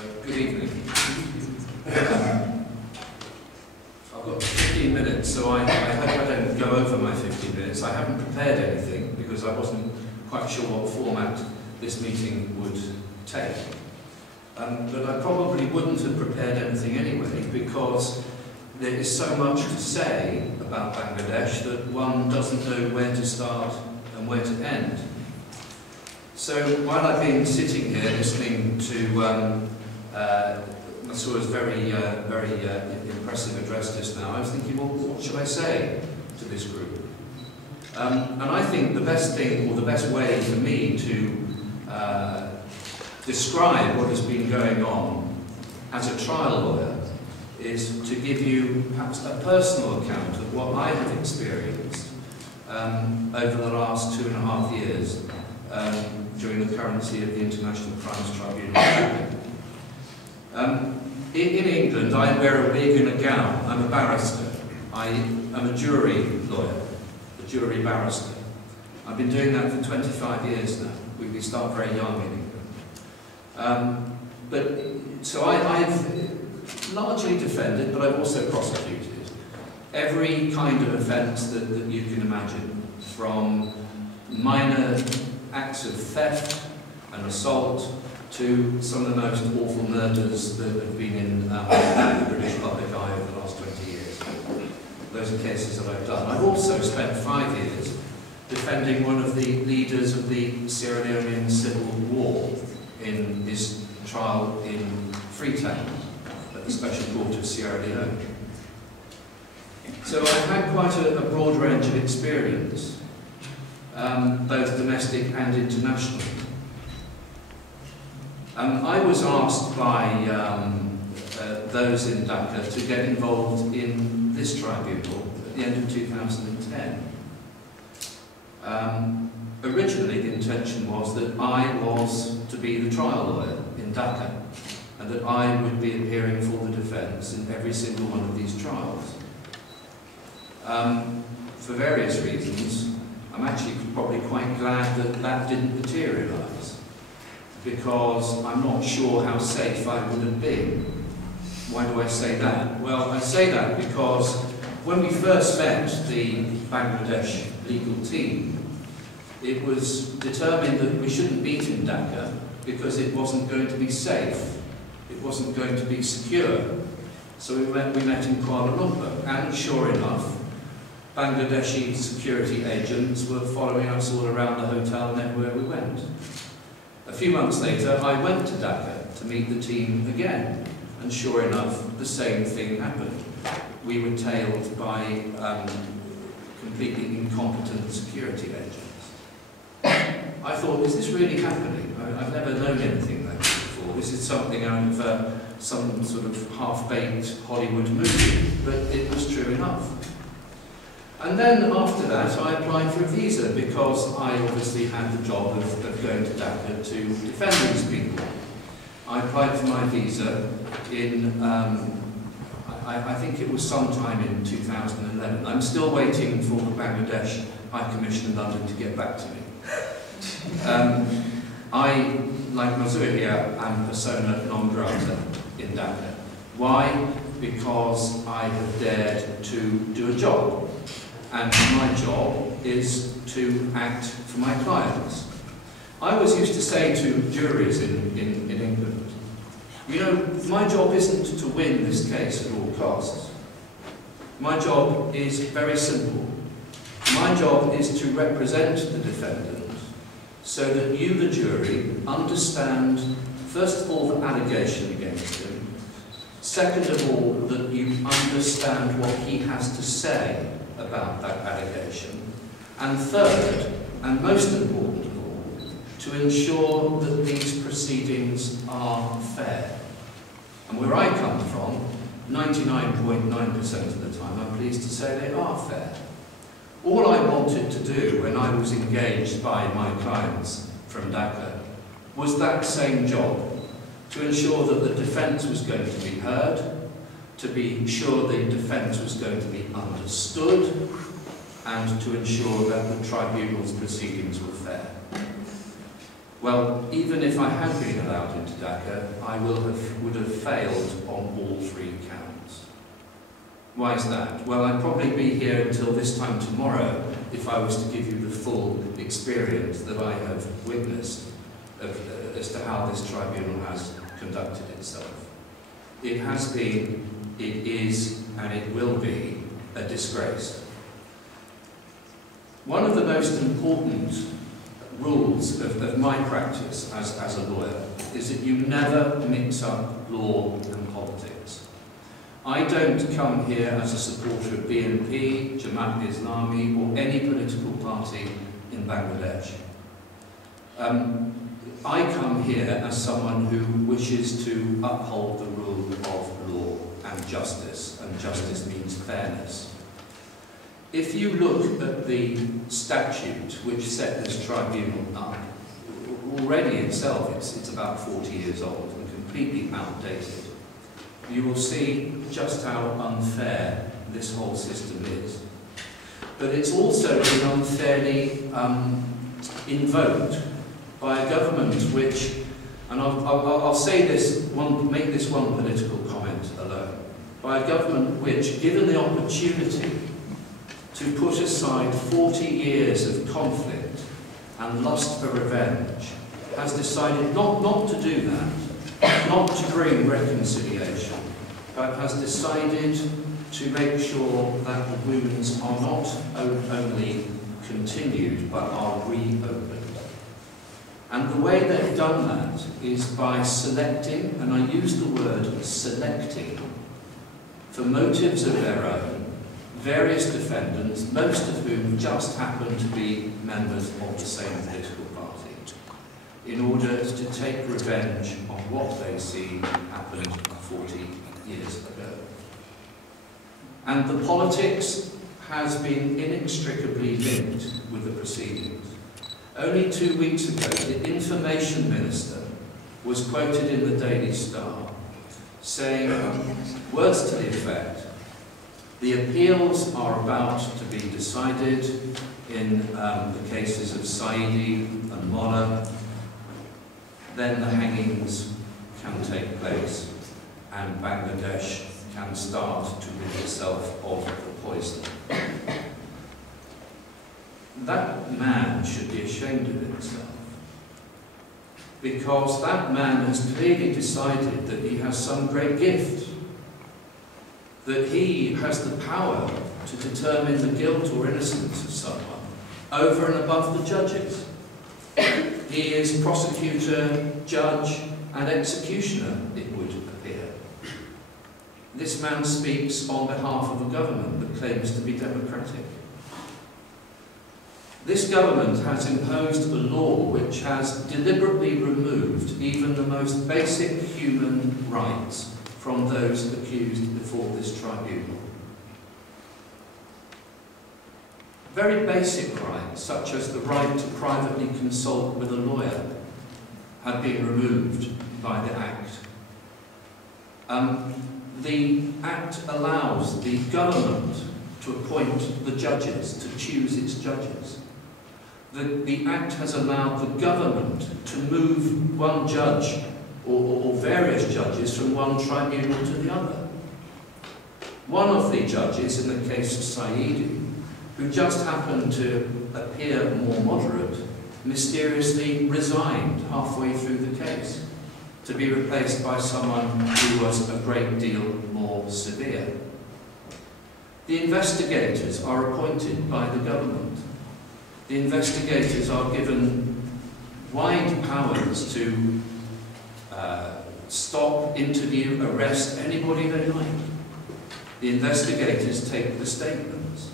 Good evening. I've got 15 minutes, so I hope I don't go over my 15 minutes. I haven't prepared anything because I wasn't quite sure what format this meeting would take. But I probably wouldn't have prepared anything anyway, because there is so much to say about Bangladesh that one doesn't know where to start and where to end. So while I've been sitting here listening to Mansour's very impressive address just now, I was thinking, well, what should I say to this group? And I think the best thing, or the best way for me to describe what has been going on as a trial lawyer is to give you perhaps a personal account of what I have experienced over the last 2.5 years during the currency of the International Crimes Tribunal. In England, I wear a wig and a gown. I'm a barrister. I am a jury lawyer, a jury barrister. I've been doing that for 25 years now. We start very young in England. So I've largely defended, but I've also prosecuted every kind of offence that you can imagine, from minor acts of theft and assault to some of the most awful murders that have been in the British public eye over the last 20 years. Those are cases that I've done. I've also spent 5 years defending one of the leaders of the Sierra Leonean Civil War in his trial in Freetown at the Special Court of Sierra Leone. So I've had quite a broad range of experience, both domestic and international. I was asked by those in Dhaka to get involved in this tribunal at the end of 2010. Originally, the intention was that I was to be the trial lawyer in Dhaka, and that I would be appearing for the defence in every single one of these trials. For various reasons, I'm actually probably quite glad that that didn't materialise, because I'm not sure how safe I would have been. Why do I say that? Well, I say that because when we first met the Bangladesh legal team, it was determined that we shouldn't meet in Dhaka because it wasn't going to be safe. It wasn't going to be secure. So we met in Kuala Lumpur, and sure enough, Bangladeshi security agents were following us all around the hotel and everywhere we went. A few months later, I went to Dhaka to meet the team again, and sure enough, the same thing happened. We were tailed by completely incompetent security agents. I thought, is this really happening? I've never known anything like this before. This is something out of some sort of half-baked Hollywood movie, but it was true enough. And then after that, I applied for a visa because I obviously had the job of going to Dhaka to defend these people. I applied for my visa in, I think it was sometime in 2011. I'm still waiting for the Bangladesh High Commission in London to get back to me. I, like Mansour here, am persona non grata in Dhaka. Why? Because I have dared to do a job. And my job is to act for my clients. I always used to say to juries in England, you know, my job isn't to win this case at all costs. My job is very simple. My job is to represent the defendant so that you, the jury, understand, first of all, the allegation against him, second of all, that you understand what he has to say about that allegation, and third, and most important of all, to ensure that these proceedings are fair. And where I come from, 99.9% of the time, I'm pleased to say they are fair. All I wanted to do when I was engaged by my clients from Dhaka was that same job, to ensure that the defence was going to be heard, to be sure the defence was going to be understood, and to ensure that the tribunal's proceedings were fair. Well, even if I had been allowed into Dhaka, I would have failed on all 3 counts. Why is that? Well, I'd probably be here until this time tomorrow if I was to give you the full experience that I have witnessed as to how this tribunal has conducted itself. It has been, it is, and it will be a disgrace. One of the most important rules of my practice as a lawyer is that you never mix up law and politics. I don't come here as a supporter of BNP, Jamaat-e-Islami or any political party in Bangladesh. I come here as someone who wishes to uphold the rule of law and justice means fairness. If you look at the statute which set this tribunal up, already itself it's about 40 years old and completely outdated. You will see just how unfair this whole system is. But it's also been unfairly invoked by a government which, and I'll say this make this one political comment alone, by a government which, given the opportunity to put aside 40 years of conflict and lust for revenge, has decided not to do that, not to bring reconciliation, but has decided to make sure that the wounds are not only continued, but are reopened. And the way they've done that is by selecting, and I use the word selecting, for motives of their own, various defendants, most of whom just happen to be members of the same political party, in order to take revenge on what they see happened 40 years ago. And the politics has been inextricably linked with the proceedings. Only 2 weeks ago, the information minister was quoted in the Daily Star saying, words to the effect, the appeals are about to be decided in the cases of Saidi and Mollah, then the hangings can take place and Bangladesh can start to rid itself of the poison. That man should be ashamed of himself, because that man has clearly decided that he has some great gift, that he has the power to determine the guilt or innocence of someone over and above the judges. He is prosecutor, judge, and executioner, it would appear. This man speaks on behalf of a government that claims to be democratic. This government has imposed a law which has deliberately removed even the most basic human rights from those accused before this tribunal. Very basic rights, such as the right to privately consult with a lawyer, have been removed by the Act. The Act allows the government to appoint the judges, to choose its judges. The Act has allowed the government to move one judge or various judges from one tribunal to the other. One of the judges in the case of Saidi, who just happened to appear more moderate, mysteriously resigned halfway through the case to be replaced by someone who was a great deal more severe. The investigators are appointed by the government. The investigators are given wide powers to stop, interview, arrest anybody they like. The investigators take the statements.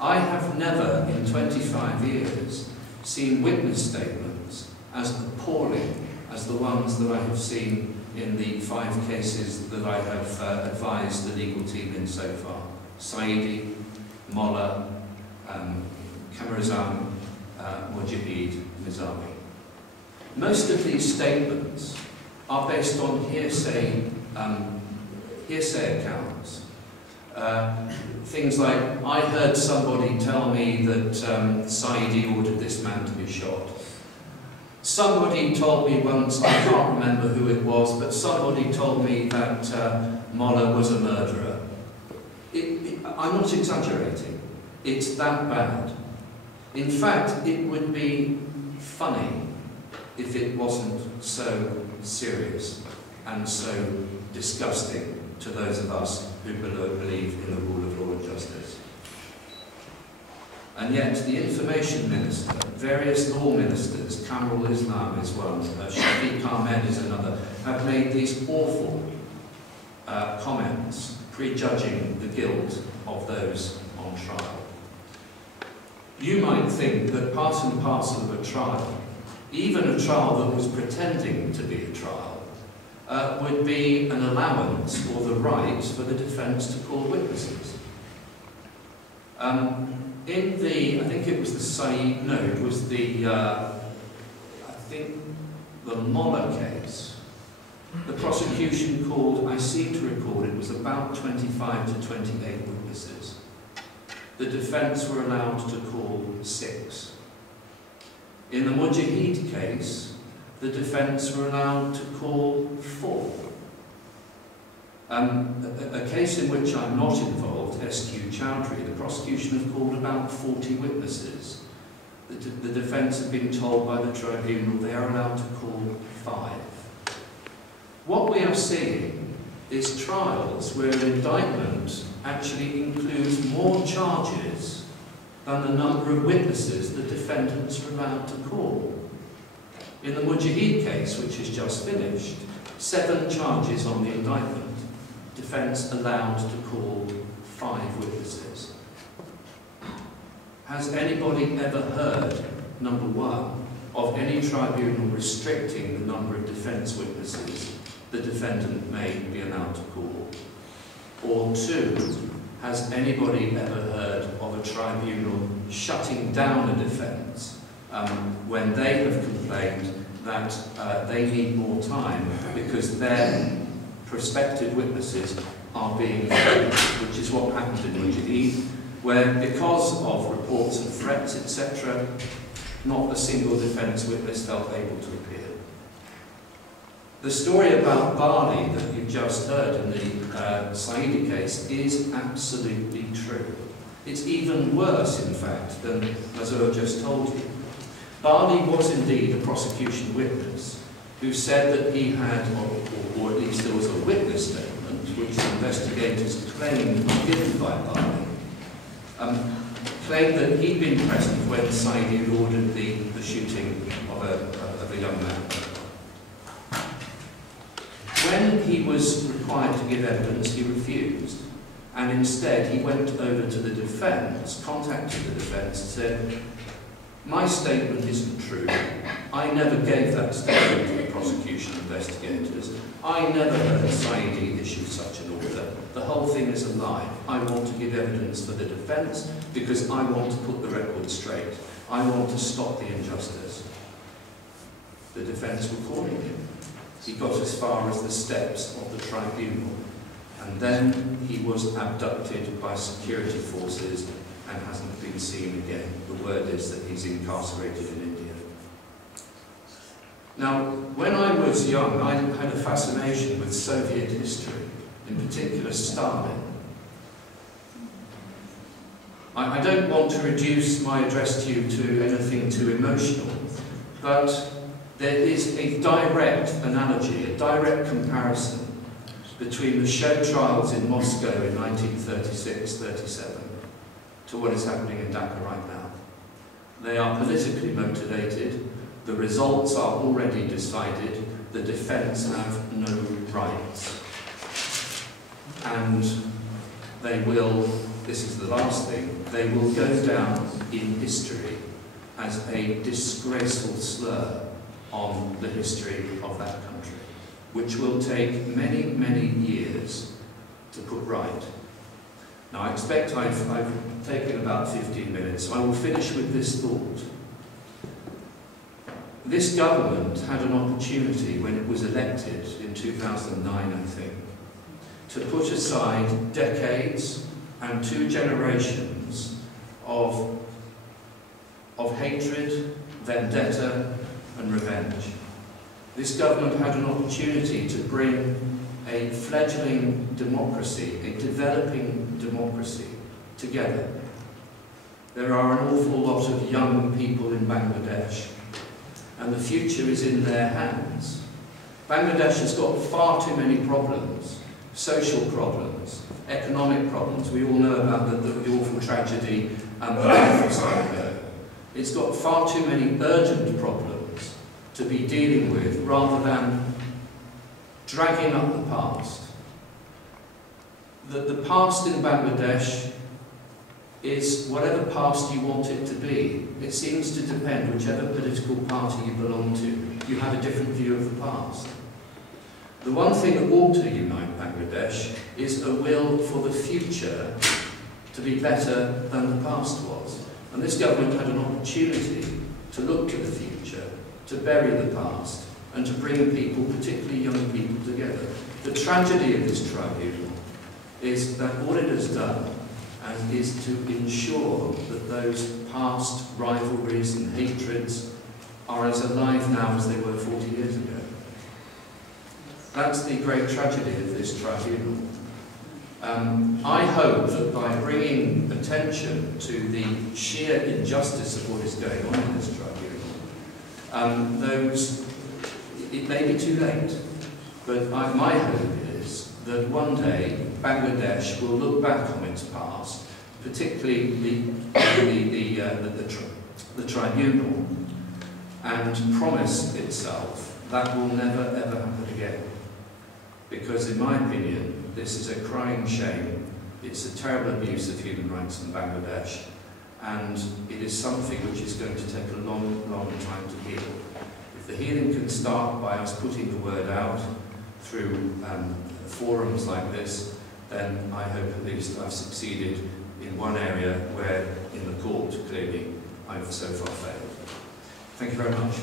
I have never, in 25 years, seen witness statements as appalling as the ones that I have seen in the 5 cases that I have advised the legal team in so far. Saidi, Mollah, Camerazan, Mujahid, Nizami. Most of these statements are based on hearsay accounts. Things like, I heard somebody tell me that Saidi ordered this man to be shot. Somebody told me once, I can't remember who it was, but somebody told me that Moller was a murderer. I'm not exaggerating. It's that bad. In fact, it would be funny if it wasn't so serious and so disgusting to those of us who believe in the rule of law and justice. And yet the information minister, various law ministers, Kamrul Islam is one, Shafiq Ahmed is another, have made these awful comments prejudging the guilt of those on trial. You might think that part and parcel of a trial, even a trial that was pretending to be a trial, would be an allowance or the right for the defence to call witnesses. In the, I think it was the Saeed, no, it was the, I think the Moller case, the prosecution called, I seem to recall, it was about 25 to 28 witnesses. The defence were allowed to call 6. In the Mujahid case, the defence were allowed to call 4. A case in which I'm not involved, SQ Chowdhury, the prosecution have called about 40 witnesses. The defence have been told by the tribunal they are allowed to call 5. What we are seeing is trials where an indictment actually includes more charges than the number of witnesses the defendants are allowed to call. In the Mujahid case, which is just finished, 7 charges on the indictment. Defence allowed to call 5 witnesses. Has anybody ever heard, number 1, of any tribunal restricting the number of defence witnesses the defendant may be allowed to call? Or 2, has anybody ever heard of a tribunal shutting down a defence when they have complained that they need more time because their prospective witnesses are being killed, which is what happened in Mujahid, where because of reports of threats, etc., not a single defence witness felt able to appear. The story about Bali that you've just heard in the Saidi case is absolutely true. It's even worse, in fact, than Mazur just told you. Bali was indeed a prosecution witness who said that he had, or at least there was a witness statement, which the investigators claimed was given by Bali, claimed that he'd been present when Saidi had ordered the shooting of a young man. When he was required to give evidence, he refused, and instead he went over to the defence, contacted the defence, and said, "My statement isn't true. I never gave that statement to the prosecution investigators. I never heard Saidi issue such an order. The whole thing is a lie. I want to give evidence for the defence because I want to put the record straight. I want to stop the injustice." The defence were calling him. He got as far as the steps of the tribunal, and then he was abducted by security forces and hasn't been seen again. The word is that he's incarcerated in India. Now, when I was young, I had a fascination with Soviet history, in particular Stalin. I don't want to reduce my address to you to anything too emotional, but there is a direct analogy, a direct comparison between the show trials in Moscow in 1936-37 to what is happening in Dhaka right now. They are politically motivated, the results are already decided, the defence have no rights. And they will, this is the last thing, they will go down in history as a disgraceful slur on the history of that country, which will take many, many years to put right. Now, I expect I've taken about 15 minutes, so I will finish with this thought. This government had an opportunity when it was elected in 2009, I think, to put aside decades and 2 generations of hatred, vendetta, and revenge. This government had an opportunity to bring a fledgling democracy, a developing democracy, together. There are an awful lot of young people in Bangladesh, and the future is in their hands. Bangladesh has got far too many problems, social problems, economic problems. We all know about the awful tragedy and the cycle. It's got far too many urgent problems to be dealing with, rather than dragging up the past. The past in Bangladesh is whatever past you want it to be. It seems to depend, whichever political party you belong to, you have a different view of the past. The one thing that ought to unite Bangladesh is a will for the future to be better than the past was. And this government had an opportunity to look to the future, to bury the past, and to bring people, particularly young people, together. The tragedy of this tribunal is that all it has done is to ensure that those past rivalries and hatreds are as alive now as they were 40 years ago. That's the great tragedy of this tribunal. I hope that by bringing attention to the sheer injustice of what is going on in this tribunal, it may be too late, but my hope is that one day Bangladesh will look back on its past, particularly the tribunal, and promise itself that will never ever happen again. Because in my opinion, this is a crying shame, it's a terrible abuse of human rights in Bangladesh, and it is something which is going to take a long, long time to heal. If the healing can start by us putting the word out through forums like this, then I hope at least I've succeeded in one area where in the court, clearly, I've so far failed. Thank you very much.